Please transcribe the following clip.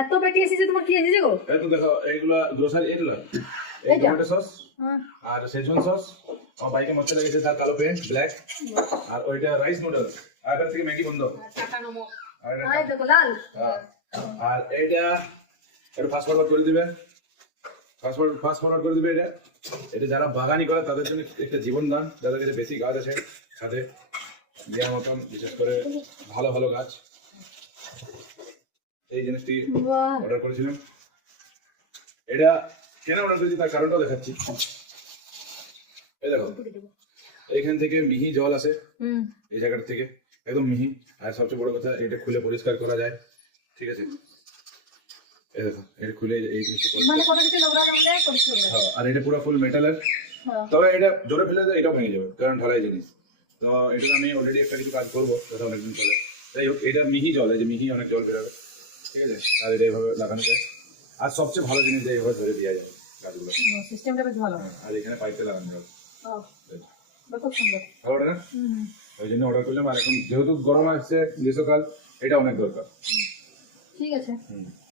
এত পেটি এসেছে তোমার, কি এসেছে গো? এই তো দেখো এইগুলা গ্রোসারি, এইগুলা এই এইটা? টমেটো সস হ্যাঁ। আর সেজওয়ান সস, আমার বাইকে মশলা লেগেছে তার কালো পেন্ট ব্ল্যাক, আর ওইটা রাইস নুডলস, আর এখান থেকে ম্যাগি বন্ধ, টাকা নমো। আর এটা আয় দেখো লাল। আর এইটা একটু ফাস্ট ফরওয়ার্ড করে দিবে, ফাস্ট ফরওয়ার্ড করে দিবে। এটা এটা যারা বাগানি করে তাদের জন্য একটা জীবন দান, যাদের কাছে বেশি গাছ আছে সাথে দেওয়ার মতন, বিশেষ করে ভালো ভালো গাছ। এই জিনিসটি বাহ। অর্ডার করেছিলাম। এটা কেন অর্ডার করেছি তার কারণটাও দেখাচ্ছি। এই দেখো এখান থেকে মিহি জল আসে, হুম। এই জায়গাটা থেকে একদম মিহি। আর সবচেয়ে বড় কথা, এটা খুলে পরিষ্কার করা যায়, ঠিক আছে? এই দেখো এটা খুলে এই জিনিসটা মানে কত কিছু নোংরা জমে যায় পরিষ্কার করে। হ্যাঁ, আর এটা পুরো ফুল মেটালের। হ্যাঁ। তবে এটা জোরে ফেলে দেয় এটাও ভেঙে যাবে, কারণ ঢালাই জিনিস। তো এটা আমি অলরেডি একটা কিছু কাজ করবো, সেটা অনেকদিন চলে। যাই হোক, এটা মিহি জল, এই যে মিহি অনেক জল বেরোবে, ঠিক আছে? আর এটা এইভাবে লাগানো যায়। আর সবচেয়ে ভালো জিনিস যে এইভাবে ধরে দেওয়া যায় গাছগুলো। সিস্টেমটা বেশ ভালো। আর এখানে পাইপটা লাগানো যাবে, ও, বাহ, খুব সুন্দর। ভালো না? হুম। ওই জন্য অর্ডার করলাম। আর এখন যেহেতু গরম আসছে, গ্রীষ্মকাল, এটা অনেক দরকার। ঠিক আছে। হুম।